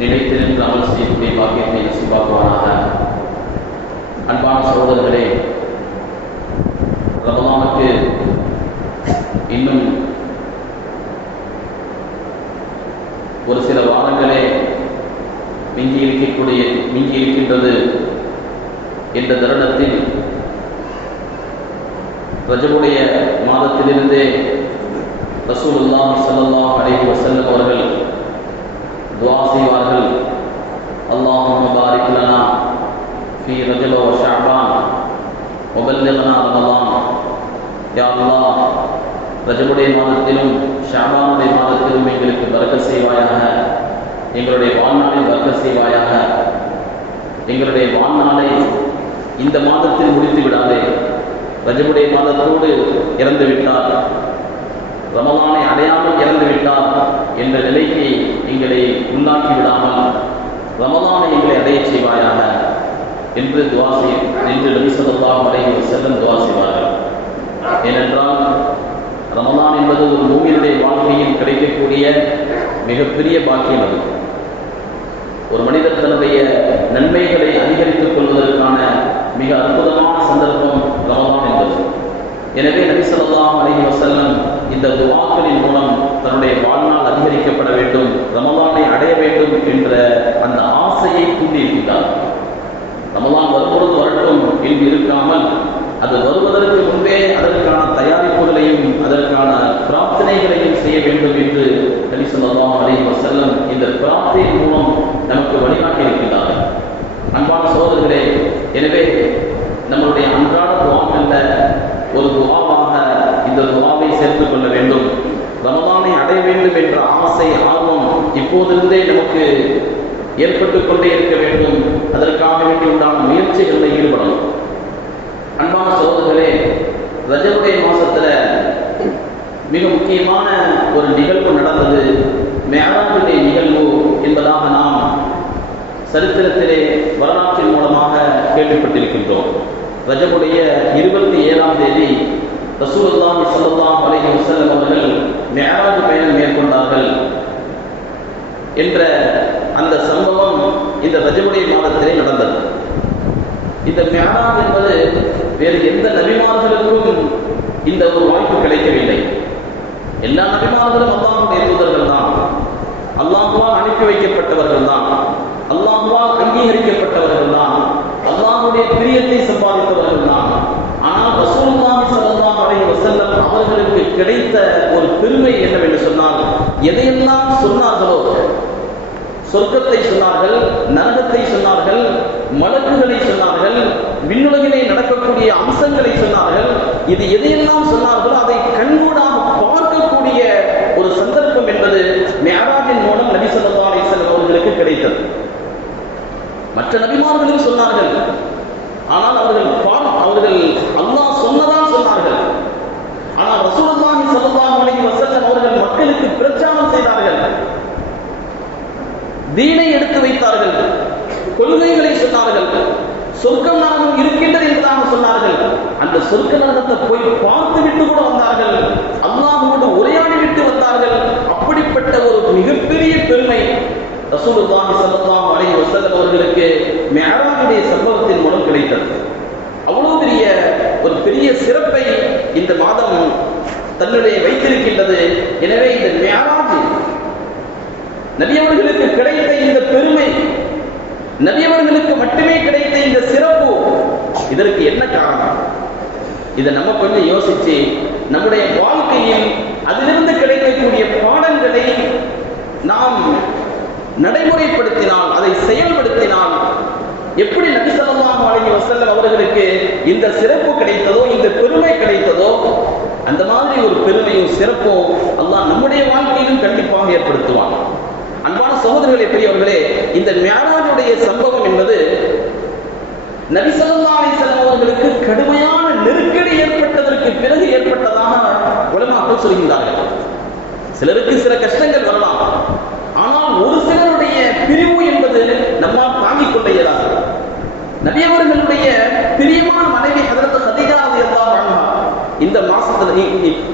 நிலைத்திருந்து அமல் செய்யக்கூடிய பாக்கியத்தை நசீபாக்குவானாக. அன்பான சகோதரர்களே, ரமலானுக்கு இன்னும் ஒரு சில வாரங்களே மிஞ்சி இருக்கின்றது என்ற தருணத்தில் ரஜபுடைய மாதத்திலிருந்தே ரசூலுல்லாஹி ஸல்லல்லாஹு அலைஹி வஸல்லம் அவர்கள் துஆ செய்வார்கள். அல்லாஹும்ம பாரிக் லனா ஃபீ ரஜப வ ஷஅபான் வ பல்லிக்னா ரமலான். யா அல்லாஹ், ரஜபுடைய மாதத்திலும் ஷஅபானுடைய மாதத்திலும் எங்களுக்கு பரக்கத் செய்வாயாக. எங்களுடைய வாழ்நாளை பரக்கத் செய்வாயாக. எங்களுடைய வாழ்நாளை இந்த மாதத்தில் முடித்து விடாதே. ரஜபுடைய மாதத்தோடு இறந்து விட்டார், ரமலானை அடையாமல் இறந்து விட்டார் என்ற நிலைக்கு எங்களை உண்டாக்கி விடாமல் ரமலானை எங்களை அடைய செய்வாயாக என்று துஆ என்று நபி ஸல்லல்லாஹு அலைஹி வஸல்லம் துஆ செய்வார்கள். ஏனென்றால் ரமலான் என்பது ஒரு மூமினுடைய வாழ்க்கையில் கிடைக்கக்கூடிய மிகப்பெரிய பாக்கியம். அது ஒரு மனிதர் தன்னுடைய நன்மைகளை அதிகரித்துக் கொள்வதற்கான மிக அற்புதமான சந்தர்ப்பம் ரமலான் என்பது. எனவே நபி ஸல்லல்லாஹு அலைஹி வஸல்லம் இந்த துஆக்களின் மூலம் தன்னுடைய வாழ்நாள் அதிகரிக்கப்பட வேண்டும், ரமலானை அடைய வேண்டும் என்ற அந்த ஆசையை தூண்டியிருக்கிறார். ரமலான் வரும்பொழுது வரட்டும் என்று இருக்காமல், அது வருவதற்கு முன்பே அதற்கான தயாரிப்புகளையும் அதற்கான பிரார்த்தனைகளையும் செய்ய வேண்டும் என்று நபி ஸல்லல்லாஹு அலைஹி வஸல்லம் இந்த பிரார்த்தனையின் மூலம் நமக்கு வழிகாட்டி இருக்கிறார்கள். அன்பான சகோதரர்களே, எனவே நம்மளுடைய அன்றாட துஆக்கள்ல ஒரு துஆவாக இந்த துஆவை சேர்த்துக் கொள்ள வேண்டும். ரமலானை அடைய வேண்டும் என்ற ஆசை, ஆர்வம் இப்போதிருந்தே நமக்கு ஏற்பட்டுக் கொண்டே இருக்க வேண்டும். அதற்காக வேண்டி உண்டான முயற்சிகளில் ஈடுபடணும். அன்பான சகோதரர்களே, ரஜபுடைய மாசத்துல மிக முக்கியமான ஒரு நிகழ்வு நடந்தது, மிஅராஜுடைய நிகழ்வு என்பதாக நாம் சரித்திரத்திலே வரலாற்றின் மூலமாக கேள்விப்பட்டிருக்கின்றோம். ரஜபுடைய 27ஆம் தேதி ரசூலுல்லாஹி ஸல்லல்லாஹு அலைஹி வஸல்லம் அவர்கள் மிஅராஜ் பயணம் மேற்கொண்டார்கள் என்ற அந்த சம்பவம் இந்த ரஜபுடைய மாதத்திலே நடந்தது. இந்த மிஅராஜ் என்பது வேறு எந்த நபிமார்களுக்கும் இந்த ஒரு வாய்ப்பு கிடைக்கவில்லை. எல்லா நபிமார்களும் அல்லாஹ்வுடைய தூதர்கள் தான், அல்லாஹ்வால் அனுப்பி வைக்கப்பட்டவர்கள் தான், அல்லாஹ்வால் அங்கீகரிக்கப்பட்டவர்கள் தான், அல்லாஹ்வுடைய பிரியத்தை சம்பாதித்தவர்கள் தான். ஆனால் ரசூலுல்லாஹி ஸல்லல்லாஹு அலைஹி வஸல்லம் அவர்களுக்கு கிடைத்த ஒரு பெருமை என்னவென்று சொன்னால், எதையெல்லாம் சொன்னார்களோ, சொர்க்கத்தை சொன்னார்கள், நரகத்தை சொன்னார்கள், மலக்குகளை சொன்னார்கள், விண்ணுலகிலே நடக்கக்கூடிய அம்சங்களை சொன்னார்கள். இது எதையெல்லாம் சொன்னார்களோ அதை கண்கூடாக பார்க்கக்கூடிய ஒரு சந்தர்ப்பம் என்பது மிஅராஜின் மூலம் நபி ஸல்லல்லாஹு அலைஹி வஸல்லம் அவர்களுக்கு கிடைத்தது. மற்ற நபிமார்களும் சொன்னார்கள், ஆனால் அவர்கள் அல்லாஹ் சொன்னதான் சொன்னார்கள். ஆனால் ரசூலுல்லாஹி ஸல்லல்லாஹு அலைஹி வஸல்லம் அவர்கள் மக்களுக்கு பிரச்சாரம் செய்தார்கள், தீனை எடுத்து வைத்தார்கள், கொள்கைகளை சொன்னார்கள், சொர்க்கம் நரகம் இருக்கின்றது என்பதாக சொன்னார்கள். அந்த சொர்க்க நரகத்தை போய் பார்த்து விட்டு கூட வந்தார்கள், அல்லாஹ்வோடு உரையாடி விட்டு வந்தார்கள். அப்படிப்பட்ட ஒரு மிகப்பெரிய பெருமை ரசூலுல்லாஹி ஸல்லல்லாஹு அலைஹி வஸல்லம் அவர்களுக்கு மிஅராஜுடைய சம்பவத்தின் மூலம் கிடைத்தது. அவ்வளவு பெரிய சிறப்பை இந்த மாதம் தன்னுடைய வைத்திருக்கின்றது. எனவே இந்த மிஅராஜ் நபி அவர்களுக்கு கிடைத்த இந்த பெருமை, நபி அவர்களுக்கு மட்டுமே கிடைத்த இந்த சிறப்பு, இதற்கு என்ன காரணம்? இதை நம்ம கொஞ்சம் யோசிச்சு நம்முடைய வாழ்க்கையில் அதிலிருந்து கிடைக்கக்கூடிய பாடங்களை நாம் நடைமுறைப்படுத்தினால், அதை செயல்படுத்தினால், எப்படி நபி ஸல்லல்லாஹு அலைஹி வஸல்லம் அவர்களுக்கு இந்த சிறப்பு கிடைத்ததோ, இந்த பெருமை கிடைத்ததோ, அந்த மாதிரி ஒரு பெருமையும் சிறப்பும் அல்லாஹ் நம்முடைய வாழ்க்கையிலும் கண்டிப்பாக ஏற்படுத்துவான். அன்பான சகோதரர்களே, பெரியவர்களே, இந்த மிஅராஜுடைய சம்பவம் என்பது நபி ஸல்லல்லாஹு அலைஹி வஸல்லம் அவர்களுக்கு கடுமையான நெருக்கடி ஏற்பட்டதற்கு பிறகு ஏற்பட்டதாக உலமாக்கள் சொல்கின்றார்கள். சிலருக்கு சில கஷ்டங்கள் வரலாம், ஆனால் ஒரு சிலருடைய பிரிவு என்பது நம்மால் தாங்கிக் கொள்ள இயலாது. நபி அவர்களுடைய பிரியமான மனைவி ஹஜ்ரத் கதீஜா ரலியல்லாஹு அன்ஹா இந்த மாசத்துல,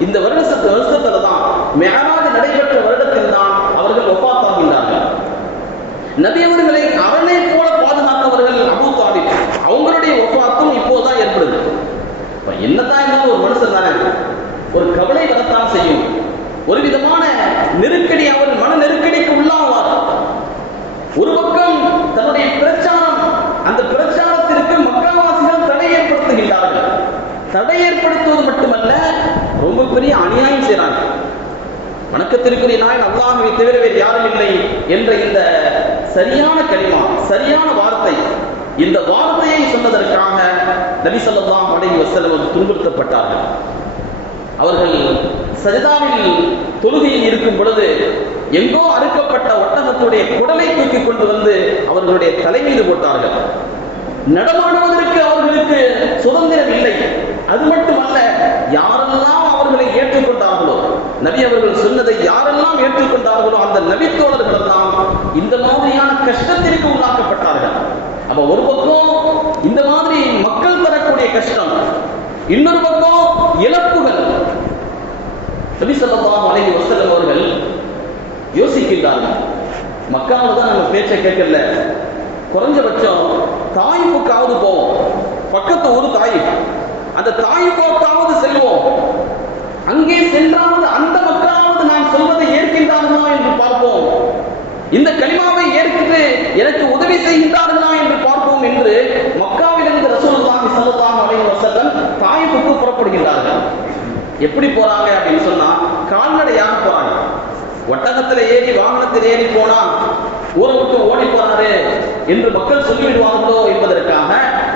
இந்த வருஷத்துல தான் மிஅராஜ் நடைபெற்ற வருடத்தில் தான் அவர்கள் வஃபாத் ஆகின்றார்கள். நபி அவர்களை அரணை போல பாதுகாத்தவர்கள் அபூ தாலிப். அவங்களுடைய வஃபாத்தும் இப்போதான் ஏற்படுது. என்னதான் இருந்தாலும் ஒரு மனுஷன் தானே, ஒரு கவலை வரத்தான் செய்யும். ஒரு விதமான நெருக்கடி, அவர் மன நெருக்கடிக்கு உள்ளாவார். ஒரு பக்கம் தன்னுடைய பிரச்சாரம், அந்த பிரச்சாரத்திற்கு மக்காவாசிகள் தடை ஏற்படுத்துகின்றார்கள். தடை ஏற்படுத்துவது மட்டுமல்ல, ரொம்ப பெரிய அநியாயம் செய்யறாங்க. வணக்கத்திற்குரிய நாயன் அல்லாஹ்வை தவிர வேறு யாரும் இல்லை என்ற இந்த சரியான கலிமா, சரியான வார்த்தை, இந்த வார்த்தையை சொன்னதற்காக நபி ஸல்லல்லாஹு அலைஹி வஸல்லம் துன்புறுத்தப்பட்டார்கள். அவர்கள் சஜிதாவில் தொழுகையில் இருக்கும் பொழுது எங்கோ அறுக்கப்பட்ட ஒட்டகத்துடைய குடலை தூக்கி கொண்டு வந்து அவர்களுடைய தலை மீது போட்டார்கள். நடமாடுவதற்கு அவர்களுக்கு சுதந்திரம் இல்லை. அது மட்டுமல்ல, யாரெல்லாம் அவர்களை ஏற்றுக்கொண்டார்களோ, நபி அவர்கள் சொன்னதை யாரெல்லாம் ஏற்றுக்கொண்டார்களோ அந்த நபித்தோழர்கள் எல்லாம் இந்த மாதிரியான கஷ்டத்திற்கு உள்ளாக்கப்பட்டார்கள். அப்ப ஒரு பக்கம் இந்த மாதிரி மக்கள் தரக்கூடிய கஷ்டம், இன்னொரு பக்கம் இழப்புகள். நபி ஸல்லல்லாஹு அலைஹி வஸல்லம் அவர்கள் யோசிக்கின்றார்கள், மக்காவில் தான் நம்ம பேச்சை கேட்கல, குறைஞ்சபட்சம் தாயிப்புக்காவது போவோம், பக்கத்து ஒரு தாயிப், அந்த தாயிப்புக்காவது செல்வோம், அங்கே சென்றாவது அந்த மக்களாவது நான் சொல்வதை ஏற்கின்றார்களா என்று பார்ப்போம், இந்த கலிமாவை ஏற்று எனக்கு உதவி செய்கின்றார்களா என்று பார்ப்போம் என்று மக்காவிலிருந்து ரசூலுல்லாஹி ஸல்லல்லாஹு அலைஹி வஸல்லம் தாயிப்புக்கு புறப்படுகின்றார்கள். எப்படி போறாங்க அப்படின்னு சொன்னா, கால்நடையாக போறாங்க. ஒட்டகத்தில் ஏறி வாகனத்தில் ஏறி போனா ஊரை விட்டு ஓடி போறாரு என்று மக்கள் சொல்லிவிடுவார்களோ என்பதற்காக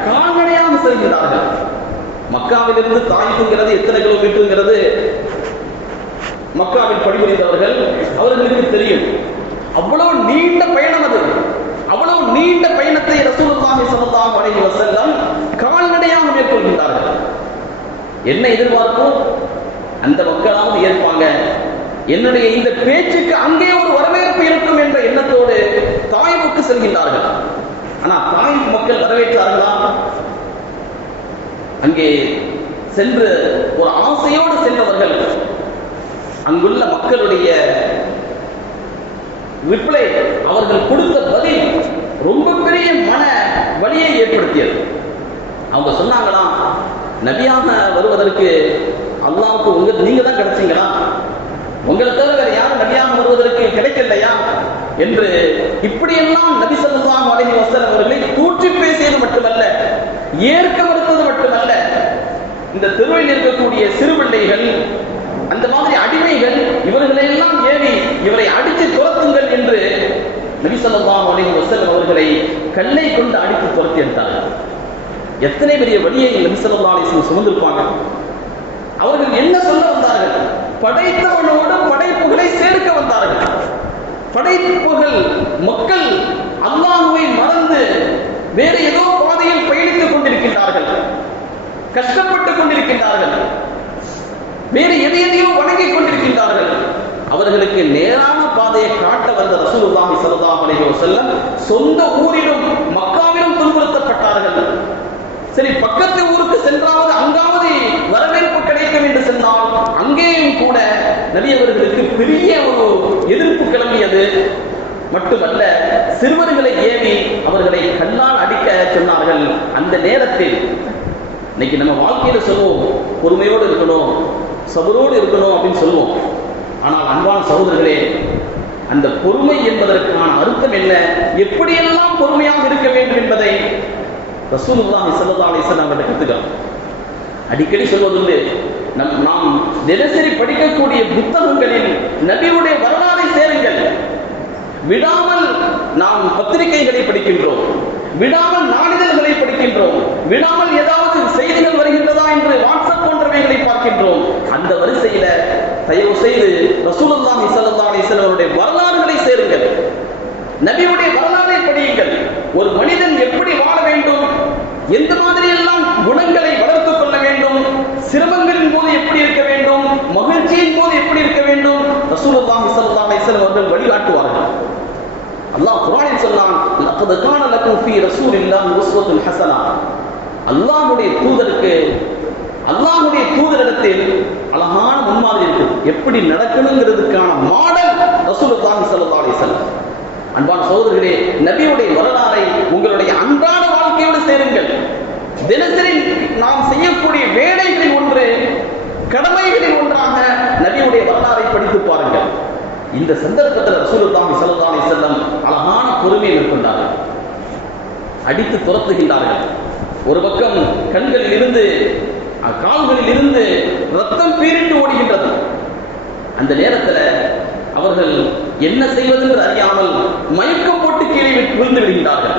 கால்நடையாக செல்கிறார்கள். மக்காவிலிருந்து தாயிப்புங்கிறது எத்தனை கிலோமீட்டருங்கிறது மக்காவில் பணிபுரிந்தவர்கள் அவர்களுக்கு தெரியும். அவ்வளவு நீண்ட பயணம் அது. அவ்வளவு நீண்ட பயணத்தை ரசூலுல்லாஹி ஸல்லல்லாஹு அலைஹி வஸல்லம் கால்நடையாக மேற்கொள்கின்றார்கள். என்ன எதிர்பார்ப்போம்? அந்த மக்களாவது ஏற்பாங்க, என்னுடைய இந்த பேச்சுக்கு அங்கே ஒரு வரவேற்பு இருக்கும் என்ற எண்ணத்தோடு தாயிப்புக்கு செல்கின்றார்கள். ஆனா தாயிப் மக்கள் வரவேற்றார்களா? அங்கே சென்று ஒரு ஆசையோடு சென்றவர்கள் அங்குள்ள மக்களுடைய ரிப்ளை, அவர்கள் கொடுத்த பதில் ரொம்ப பெரிய மன வலியை ஏற்படுத்தியது. அவங்க சொன்னாங்களாம், நபியாக வருவதற்கு அல்லாஹ்வுக்கு நீங்க தான் கிடைச்சீங்களா, உங்களை தவிர வேற யாரும் நபியாக வருவதற்கு கிடைக்கலையா என்று இப்படியெல்லாம் நபி ஸல்லல்லாஹு அலைஹி வஸல்லம் அவர்களை தூற்றி பேசியது மட்டுமல்ல, ஏற்க மறுத்தது மட்டுமல்ல, இந்த தெருவில் இருக்கக்கூடிய சிறு பிள்ளைகள், அந்த மாதிரி அடிமைகள், இவர்களை எல்லாம் ஏவி இவரை அடித்து துரத்துங்கள் என்று நபி ஸல்லல்லாஹு அலைஹி வஸல்லம் அவர்களை கல்லை கொண்டு அடித்து துரத்தி எடுத்தார்கள். எத்தனை பெரிய வழியை நபி ஸல்லல்லாஹு அலைஹி வஸல்லம் சுமந்திருப்பாங்க. அவர்கள் என்ன சொல்ல வந்தார்கள்? படைத்தவனோடு படைப்புகளை சேர்க்க வந்தார்கள். படைப்புகள், மக்கள் அல்லாஹ்வை மறந்து வேறு ஏதோ பாதையில் பயணித்துக் கொண்டிருக்கின்றார்கள், கஷ்டப்பட்டுக் கொண்டிருக்கின்றார்கள், வேறு எதையோ வணங்கிக் கொண்டிருக்கின்றார்கள். அவர்களுக்கு நேரான பாதையை காட்ட வந்த ரசூலுல்லாஹி ஸல்லல்லாஹு அலைஹி வஸல்லம் சொந்த ஊரிலும் மக்காவிலும் துன்புறுத்தப்பட்டார்கள். சரி, பக்கத்து ஊருக்கு சென்றாவது அங்காவது வரவேற்பு கிடைக்கும் என்று சென்றால் அங்கேயும் கூட நபி அவர்களுக்கு பெரிய ஒரு எதிர்ப்பு கிளம்பியது. மட்டுமல்ல, சிறுவர்களை ஏவி அவர்களை கண்ணால் அடிக்க சொன்னார்கள். அந்த நேரத்தில் இன்னைக்கு நம்ம வாழ்க்கையில சொல்லுவோம், பொறுமையோடு இருக்கணும், சபரோடு இருக்கணும் அப்படின்னு சொல்லுவோம். ஆனால் அன்பான சகோதரர்களே, அந்த பொறுமை என்பதற்கான அர்த்தம் என்ன, எப்படியெல்லாம் பொறுமையாக இருக்க வேண்டும் என்பதை ரசூலுல்லாஹி ஸல்லல்லாஹு அலைஹி வஸல்லம் அவர்கள் கற்றுக்கிறோம். அடிக்கடி சொல்வதுண்டு, நாம் தினசரி படிக்கக்கூடிய புத்தகங்களில் நபியுடைய வரலாறை சேருங்கள். விடாமல் நாம் பத்திரிகைகளை படிக்கின்றோம், விடாமல் நாளிதழ்களை படிக்கின்றோம், விடாமல் ஏதாவது செய்திகள் வருகின்றதா என்று வாட்ஸ்அப் போன்றவைகளை பார்க்கின்றோம். அந்த வரிசையில தயவு செய்து ரசூலுல்லாஹி ஸல்லல்லாஹு அலைஹி வஸல்லம் அவருடைய வரலாறுகளை சேருங்கள், நபியுடைய வரலாறை படியுங்கள். ஒரு மனிதன் எப்படி வாழ வேண்டும், எந்த மாதிரி எல்லாம் குணங்களை வளர்த்துக் கொள்ள வேண்டும், சிரமங்களின் போது எப்படி இருக்க வேண்டும், மகிழ்ச்சியின் போது எப்படி இருக்க வேண்டும், ரசூலுல்லாஹி ஸல்லல்லாஹு அலைஹி வஸல்லம் அவர்கள் வழிகாட்டுவார்கள். அல்லாஹ் குர்ஆனில் சொன்னான், லகத் கான லகும் ஃபீ ரசூலில்லாஹி உஸ்வத்துன் ஹஸனா. அல்லாஹ்வுடைய தூதருக்கு, அல்லாஹ்வுடைய தூதரிடத்தில் அழகான முன்மாதிரி இருக்கு. எப்படி நடக்கணுங்கிறதுக்கான மாடல் ரசூலுல்லாஹி ஸல்லல்லாஹு அலைஹி வஸல்லம். அன்பான சகோதரர்களே, நபியுடைய வரலாறை உங்களுடைய அன்றாட வாழ்க்கையோடு சேருங்கள். தினசரி நாம் செய்யக்கூடிய வேலைகளில் ஒன்று, கடமைகளில் ஒன்றாக நபியுடைய வரலாறை படித்து பாருங்கள். இந்த சந்தர்ப்பத்தில் ரசூலுல்லாஹி ஸல்லல்லாஹு அலைஹி வஸல்லம் அழகான பொறுமையை மேற்கொண்டார்கள். அடித்து துரத்துகின்றார்கள். ஒரு பக்கம் கண்களில் இருந்து கால்களில் இருந்து ரத்தம் பீரிட்டு ஓடுகின்றது. அந்த நேரத்தில் அவர்கள் என்ன செய்வதென்று அறியாமல் மயக்கம் போட்டு கீழே விழுந்து விடுகின்றார்கள்.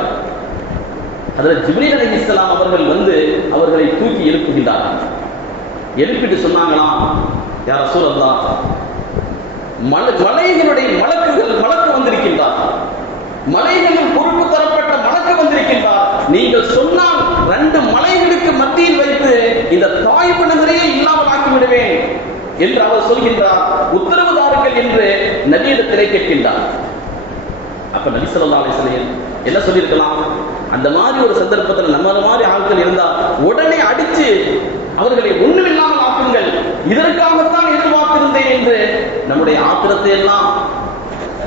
அதில் ஜிப்ரீல் அலைஹிஸ்ஸலாம் அவர்கள் வந்து அவர்களை தூக்கி எழுப்புகின்றார்கள். எழுப்பிட்டு சொன்னாங்களாம், யா ரசூலல்லாஹ், மலைகளுடைய மலக்கு வந்திருக்கின்றார், மலைகளின் பொறுப்பு தரப்பட்ட மலக்கு வந்திருக்கின்றார். நீங்கள் சொன்னால் 2 மலைகளுக்கு மத்தியில் வைத்து இந்த தாய்ப்பு நகரையே இல்லாமல் ஆக்கிவிடுவேன் என்று அவர் சொல்கின்றார். உத்தரவு தாருங்கள் என்று நபியிடத்திலே கேட்கின்றார். அப்ப நபி ஸல்லல்லாஹு அலைஹி வஸல்லம் என்ன சொல்லியிருக்கலாம்? அந்த மாதிரி ஒரு சந்தர்ப்பத்தில் நம்ம மாதிரி ஆட்கள் இருந்தால் உடனே அடிச்சு அவர்களை ஒண்ணுமில்லாமல் ஆக்குங்கள், இதற்காகத்தான் எதிர்பார்த்திருந்தேன் என்று நம்முடைய ஆத்திரத்தை எல்லாம்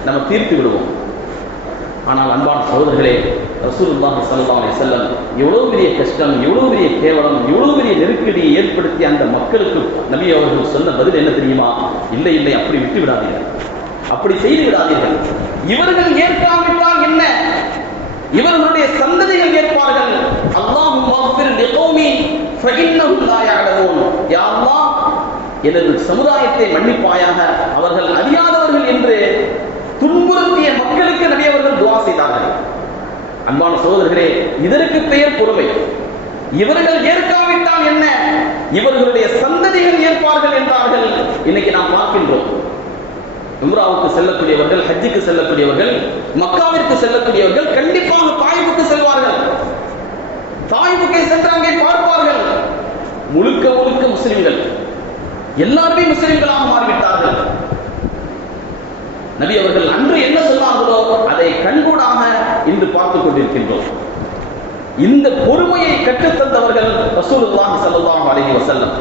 நம்ம தீர்த்து விடுவோம். ஆனால் அன்பான சகோதரர்களே, ரசூலுல்லாஹி ஸல்லல்லாஹு அலைஹி வஸல்லம் எவ்வளவு பெரிய கஷ்டம், எவ்வளவு பெரிய கேவலம், எவ்வளவு பெரிய நெருக்கடியை ஏற்படுத்தி அந்த மக்களுக்கு நபி அவர்கள் சொன்ன பதில் என்ன தெரியுமா? இல்லை இல்லை, அப்படி விட்டு விடாதீர்கள், அப்படி செய்து விடாதீர்கள். இவர்கள் ஏற்காவிட்டால் என்ன, இவர்களுடைய சந்ததிகள் ஏற்பார்கள். அல்லாஹும்ம ஃபிர் லிகௌமி ஃபஇன்னஹும் லா யஅலமூன். யா அல்லாஹ், எனது சமுதாயத்தை மன்னிப்பாயாக, அவர்கள் அறியாதவர்கள் என்று துன்புறுத்திய மக்களுக்கு நபி அவர்கள் துஆ செய்தார்கள். அன்பான சகோதரர்களே, இதற்கு பெயர் பொறுமை. இவர்கள் ஏற்காவிட்டால் என்ன, இவர்களுடைய சந்ததிகள் ஏற்பார்கள் என்றார்கள். இன்னைக்கு நாம் பார்க்கின்றோம், உம்ராவுக்கு செல்லக்கூடியவர்கள், ஹஜ்ஜுக்கு செல்லக்கூடியவர்கள், மக்காவிற்கு செல்லக்கூடியவர்கள் கண்டிப்பாக தாயிஃபுக்கு செல்வார்கள். தாயிஃபுக்கு சென்று அங்கே பார்ப்பார்கள். முழுக்க முழுக்க முஸ்லிம்கள், எல்லாருமே முஸ்லிம்களாக மாறிவிட்டார்கள். நபி அவர்கள் அன்று என்ன சொன்னார்களோ அதை கண்கூடாக இன்று பார்த்துக் கொண்டிருக்கின்றோம். இந்த பொறுமையை கற்றுத்தந்தவர்கள் ரசூலுல்லாஹி ஸல்லல்லாஹு அலைஹி வஸல்லம்.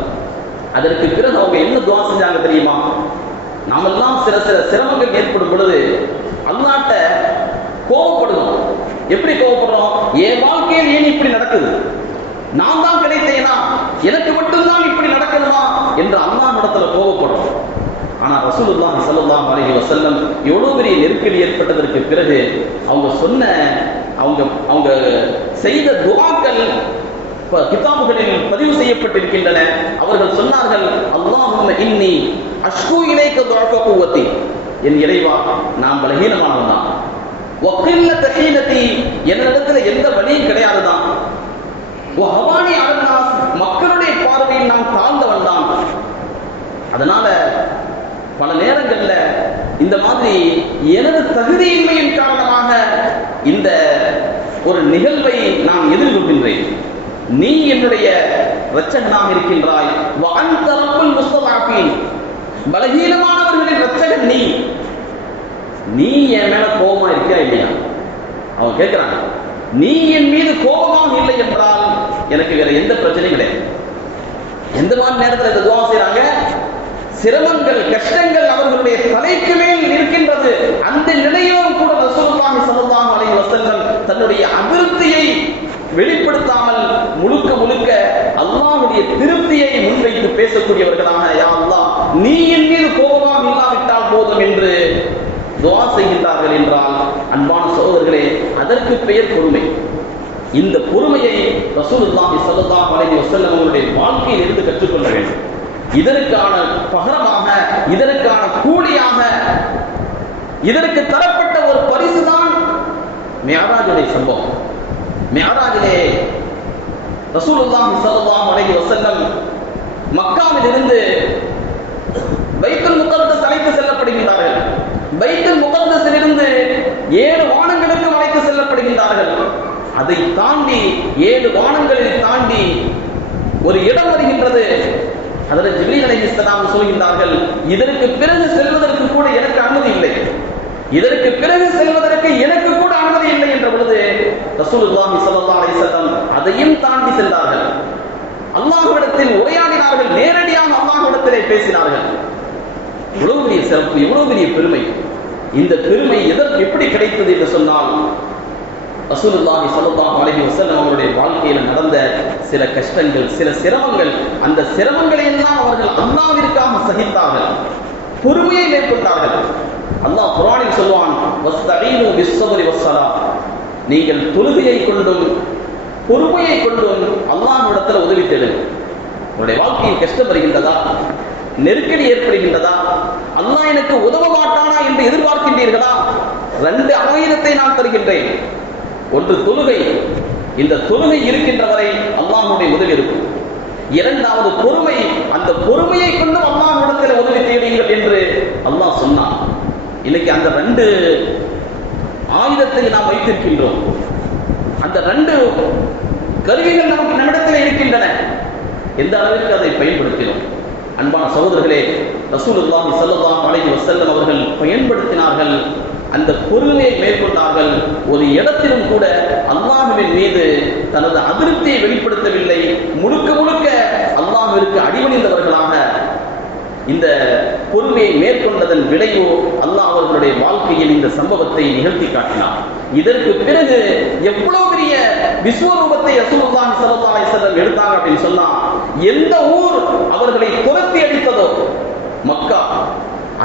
அதற்கு பிறகு அவங்க என்ன துஆ செஞ்சாங்க தெரியுமா? நாமெல்லாம் சில சிரமங்கள் ஏற்படும் பொழுது அல்லாஹ்ட்ட கோபப்படுறோம். எப்படி கோபப்படுறோம்? என் வாழ்க்கையில் ஏன் இப்படி நடக்குது, நான் தான் கிடைத்தேனா, எனக்கு மட்டும்தான் இப்படி நடக்கணுமா என்று அல்லாஹ்விடத்துல கோபப்படுறோம். ஆனால் ரசூலுல்லாஹி ஸல்லல்லாஹு அலைஹி வஸல்லம் எவ்வளவு பெரிய நெருக்கடி ஏற்பட்டதற்கு பிறகு அவங்க செய்த துஆக்கள் கிதாபுகளில் பதிவு செய்யப்பட்டிருக்கின்றன. அவர்கள் சொன்னார்கள், அல்லாஹும்ம இன்னி அஷ்கு இலைக துஅஃப குவத்தி, என் இறைவா, நான் பலகீனமானவன் தான். வகில்லத ஹீலதி, என்னிடத்தில் எந்த வலியும் கிடையாது தான். வஹவானி அலன்னாஸ், மக்களுடைய பார்வையில் நான் தாழ்ந்தவன் தான். அதனால பல நேரங்கள்ல இந்த மாதிரி எனது தகுதியின்மையின் காரணமாக இந்த ஒரு நிகழ்வை நான் எதிர்கொள்கின்றேன். நீ என்னுடைய இரட்சகனாக இருக்கின்றாய். வஅன்த ரப்புல் முஸ்ததஅஃபீன், பலகீனமானவர்களின் இரட்சகன் நீ. நீ என் மேல கோபமா இருக்கியா இல்லையா? அவன் கேட்கிறான், நீ என் மீது கோபமாக இல்லை என்றால் எனக்கு வேற எந்த பிரச்சனையும் கிடையாது. எந்த மாதிரி நேரத்தில் இந்த துஆ செய்றாங்க? சிரமங்கள், கஷ்டங்கள் அவர்களுடைய தலைக்கு மேல் இருக்கின்றது. அந்த நிலையிலும் கூட ரசூலுல்லாஹி ஸல்லல்லாஹு அலைஹி வஸல்லம் தன்னுடைய அதிருப்தியை வெளிப்படுத்தாமல் முழுக்க முழுக்க அல்லாஹ்வுடைய திருப்தியை முன்வைத்து பேசக்கூடியவர்களாக, யா அல்லாஹ், நீ என் மீது கோபமாக இல்லாவிட்டால் போதும் என்று துஆ செய்கின்றார்கள் என்றால், அன்பான சகோதரர்களே, அதற்கு பெயர் பொறுமை. இந்த பொறுமையை ரசூலுல்லாஹி ஸல்லல்லாஹு அலைஹி வஸல்லம் அவருடைய வாழ்க்கையில் இருந்து கற்றுக்கொள்ள வேண்டும். இதற்கான பகரமாக, இதற்கான கூலியாக, இதற்கு தரப்பட்ட ஒரு பரிசுதான் மிஅராஜுடைய சம்பவம். மிஅராஜிலே ரசூலுல்லாஹி ஸல்லல்லாஹு அலைஹி வஸல்லம் மக்காவில் இருந்து பைத்துல் முகத்தஸ் அழைத்து செல்லப்படுகின்றார்கள். பைத்துல் முகத்தஸில் இருந்து 7 வானங்களுக்கு அழைத்து செல்லப்படுகின்றார்கள். அதை தாண்டி 7 வானங்களில் தாண்டி ஒரு இடம் வருகின்றது. ஹஜ்ரத் ஜிப்ரீல் அலைஹிஸ்ஸலாம் சொல்கின்றார்கள், இதற்கு பிறகு செல்வதற்கு கூட எனக்கு அனுமதி இல்லை, இதற்கு பிறகு செல்வதற்கு எனக்கு கூட அனுமதி இல்லை என்ற பொழுது ரசூலுல்லாஹி ஸல்லல்லாஹு அலைஹி வஸல்லம் அதையும் தாண்டி சென்றார்கள். அல்லாஹ்விடத்தில் உரையாடினார்கள், நேரடியாக அல்லாஹ்விடத்திலே பேசினார்கள். இவ்வளவு பெரிய சிறப்பு, இவ்வளவு பெரிய பெருமை. இந்த பெருமை எப்படி கிடைத்தது என்று சொன்னால், ரசூலுல்லாஹி ஸல்லல்லாஹு அலைஹி வஸல்லம் அவருடைய வாழ்க்கையில் நடந்த சில கஷ்டங்கள், சில சிரமங்கள், அந்த சிரமங்களை எல்லாம் அவர்கள் அல்லாஹ்விற்காக சகித்தார்கள், பொறுமையை மேற்கொண்டார்கள். அல்லாஹ் குர்ஆனில் சொல்வான், வஸ்தஈனு பிஸ்ஸப்ரி வஸ்ஸலா, நீங்கள் தொழுகையை கொண்டும் பொறுமையை கொண்டும் அல்லாஹ்விடத்தில் உதவி தேடுங்கள். உங்களுடைய வாழ்க்கையில் கஷ்டம் வருகின்றதா, நெருக்கடி ஏற்படுகின்றதா, அல்லாஹ் எனக்கு உதவ மாட்டானா என்று எதிர்பார்க்கின்றீர்களா? 2 ஆயுதத்தை நான் தருகின்றேன். ஒன்று தொழுகை. இந்த தொழுகை இருக்கின்ற வரை அல்லாஹ்வுடைய உதவி இருக்கும். 2வது பொறுமை. அந்த பொறுமையை கொண்டு அல்லாஹ்விடத்தில் உதவி தேடுங்கள் என்று அல்லாஹ் சொன்னான். இன்னைக்கு அந்த 2 ஆயுதத்தை நாம் வைத்திருக்கின்றோம். அந்த 2 கருவிகள் நமக்கு நம்மிடத்தில் இருக்கின்றன. எந்த அளவிற்கு அதை பயன்படுத்தினோம்? அன்பான சகோதரர்களே, ரசூலுல்லாஹி ஸல்லல்லாஹு அலைஹி வஸல்லம் அவர்கள் பயன்படுத்தினார்கள். அந்த பொறுமையை மேற்கொண்டார்கள். ஒரு இடத்திலும் கூட அல்லாஹ்வின் மீது தனது அதிருப்தியை வெளிப்படுத்தவில்லை. முழுக்க முழுக்க அல்லாஹ்விற்கு அடிபணிந்தவர்களாக இந்த பொறுமையை மேற்கொண்டதன் விளைவோ அல்லாஹ் அவர்களுடைய வாழ்க்கையில் இந்த சம்பவத்தை நிகழ்த்தி காட்டினார். இதற்கு பிறகு எவ்வளவு பெரிய விஸ்வரூபத்தை ரசூலுல்லாஹி ஸல்லல்லாஹு அலைஹி வஸல்லம் எடுத்தாங்க அப்படின்னு சொன்னா, எந்த ஊர் அவர்களை துரத்தி அடித்ததோ மக்கா,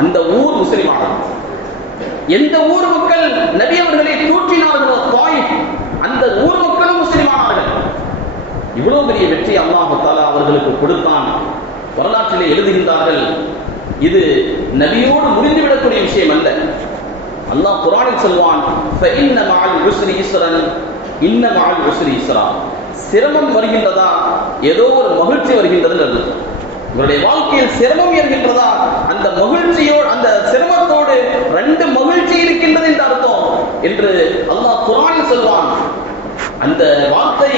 அந்த ஊர் முஸ்லிமானது. எந்த ஊர் மக்கள் நபி அவர்களை தூற்றினார்களோ தாயிஃப், அந்த ஊர் மக்களும் முஸ்லிமானார்கள். இவ்வளவு பெரிய வெற்றி அல்லாஹ் தஆலா அவர்களுக்கு கொடுத்தான். வரலாற்றிலே எழுதுகின்றார்கள், இது நபியோடு முடிந்துவிடக்கூடிய விஷயம் அல்ல. அல்லாஹ் குர்ஆனில் சொல்வான், ஃபஇன்ன மஅல் உஸ்ரி யுஸ்ரன் இன்ன மஅல் உஸ்ரி யுஸ்ரா. சிரமம் வருகின்றதா, ஏதோ ஒரு மகிழ்ச்சி வருகின்றது அர்த்தம். உங்களுடைய வாழ்க்கையில் சிரமம் இருக்கின்றதா, அந்த மகிழ்ச்சியோடு, அந்த சிரமத்தோடு 2 மகிழ்ச்சி இருக்கின்றது என்று அர்த்தம் என்று அல்லாஹ் குர்ஆனில் சொல்வான். அந்த வார்த்தை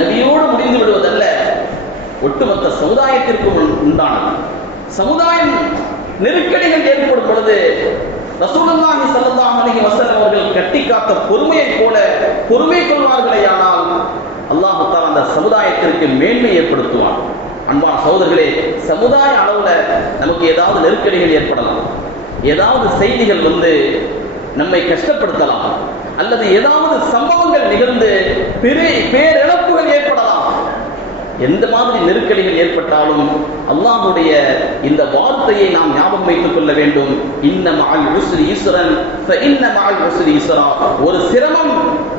நபியோடு முடிந்து விடுவதல்ல, ஒட்டுமொத்த சமுதாயத்திற்கும் உண்டானது. சமுதாயம் நெருக்கடிகள் ஏற்படும் பொழுது ரசூலுல்லாஹி ஸல்லல்லாஹு அலைஹி வஸல்லம் அவர்கள் கட்டி காத்த பொறுமையை போல பொறுமை கொள்வார்களேயானால் அல்லாஹ் தஆலா அந்த சமுதாயத்திற்கு மேன்மை ஏற்படுத்துவான். அன்பான சகோதரர்களே, சமுதாய அளவுல நமக்கு ஏதாவது நெருக்கடிகள் ஏற்படலாம், ஏதாவது செய்திகள் நம்மை கஷ்டப்படுத்தலாம், அல்லது ஏதாவது சம்பவங்கள் நிகழ்ந்து பேரிழப்புகள் ஏற்படலாம். எந்த மாதிரி நெருக்கடிகள் ஏற்பட்டாலும் அல்லாஹ்வுடைய இந்த வார்த்தையை நாம் ஞாபகம் வைத்துக் கொள்ள வேண்டும். இன்ன மஅல் உஸ்ரி யுஸ்ரன் ஃபஇன்ன மஅல் உஸ்ரி யுஸ்ரா. ஒரு சிரமம்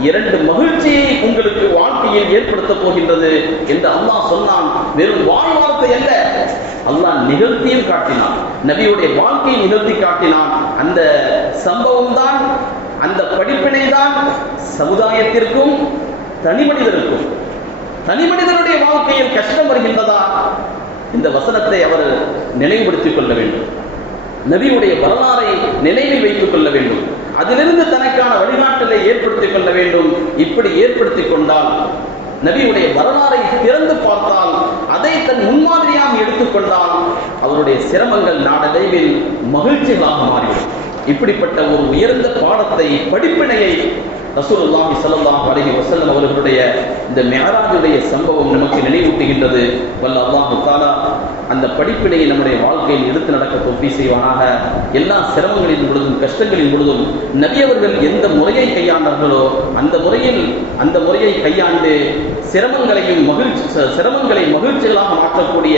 2 மகிழ்ச்சியை உங்களுக்கு வாழ்க்கையில் ஏற்படுத்த போகின்றது என்று அல்லாஹ் சொன்னான். வெறும் வார்த்தை அல்ல, அல்லாஹ் நிகழ்த்தியும் காட்டினான். நபியுடைய வாழ்க்கையை நிகழ்த்தி காட்டினான். அந்த சம்பவம் தான், அந்த படிப்பினை தான் சமுதாயத்திற்கும் தனிமனிதனுடைய வாழ்க்கையில் கஷ்டம் வருகின்றதா, இந்த வசனத்தை அவர் நினைவுபடுத்திக் கொள்ள வேண்டும். நபியுடைய வரலாறை நினைவில் வைத்துக் கொள்ள வேண்டும். அதிலிருந்து தனக்கான வழிகாட்டலை ஏற்படுத்திக் கொள்ள வேண்டும். இப்படி ஏற்படுத்திக் கொண்டால், நபியுடைய வரலாறை திறந்து பார்த்தால், அதை தன் முன்மாதிரியாக எடுத்துக்கொண்டால், அவருடைய சிரமங்கள் நாடளவில் மகிழ்ச்சிகளாக மாறிவிடும். இப்படிப்பட்ட ஒரு உயர்ந்த பாடத்தை, படிப்பினையை ரசூலுல்லாஹி ஸல்லல்லாஹு அலைஹி வஸல்லம் அவர்களுடைய இந்த மிஅராஜுடைய சம்பவம் நமக்கு நினைவூட்டுகின்றது. வல்ல அல்லாஹ் தஆலா அந்த படிப்பினையை நம்முடைய வாழ்க்கையில் எடுத்து நடக்க தௌஃபீக் செய்வானாக. எல்லா சிரமங்களின் பொழுதும், கஷ்டங்களின் பொழுதும் நபி அவர்கள் எந்த முறையை கையாண்டார்களோ அந்த முறையை கையாண்டு சிரமங்களை மகிழ்ச்சிகளாக மாற்றக்கூடிய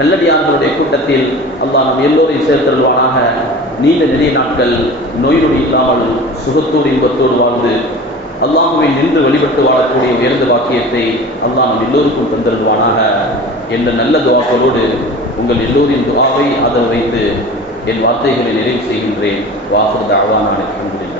நல்லடியார்களுடைய கூட்டத்தில் அல்லாஹ் நம் எல்லோரையும் சேர்த்தருள்வானாக. நீண்ட நிறைய நாட்கள் நோய் நொடி இல்லாமல் சுகத்தோடு இன்பத்தோடு வாழ்ந்து அல்லாஹ்வை நின்று வழிபட்டு வாழக்கூடிய உயர்ந்த வாக்கியத்தை அல்லாஹ் நம் எல்லோருக்கும் தந்தருள்வானாக என்ற நல்ல துஆக்களோடு உங்கள் எல்லோரின் துஆவை ஆதரவு வைத்து என் வார்த்தைகளை நிறைவு செய்கின்றேன். வாஹிர் தஅவானா அல்ஹம்துலில்லாஹ்.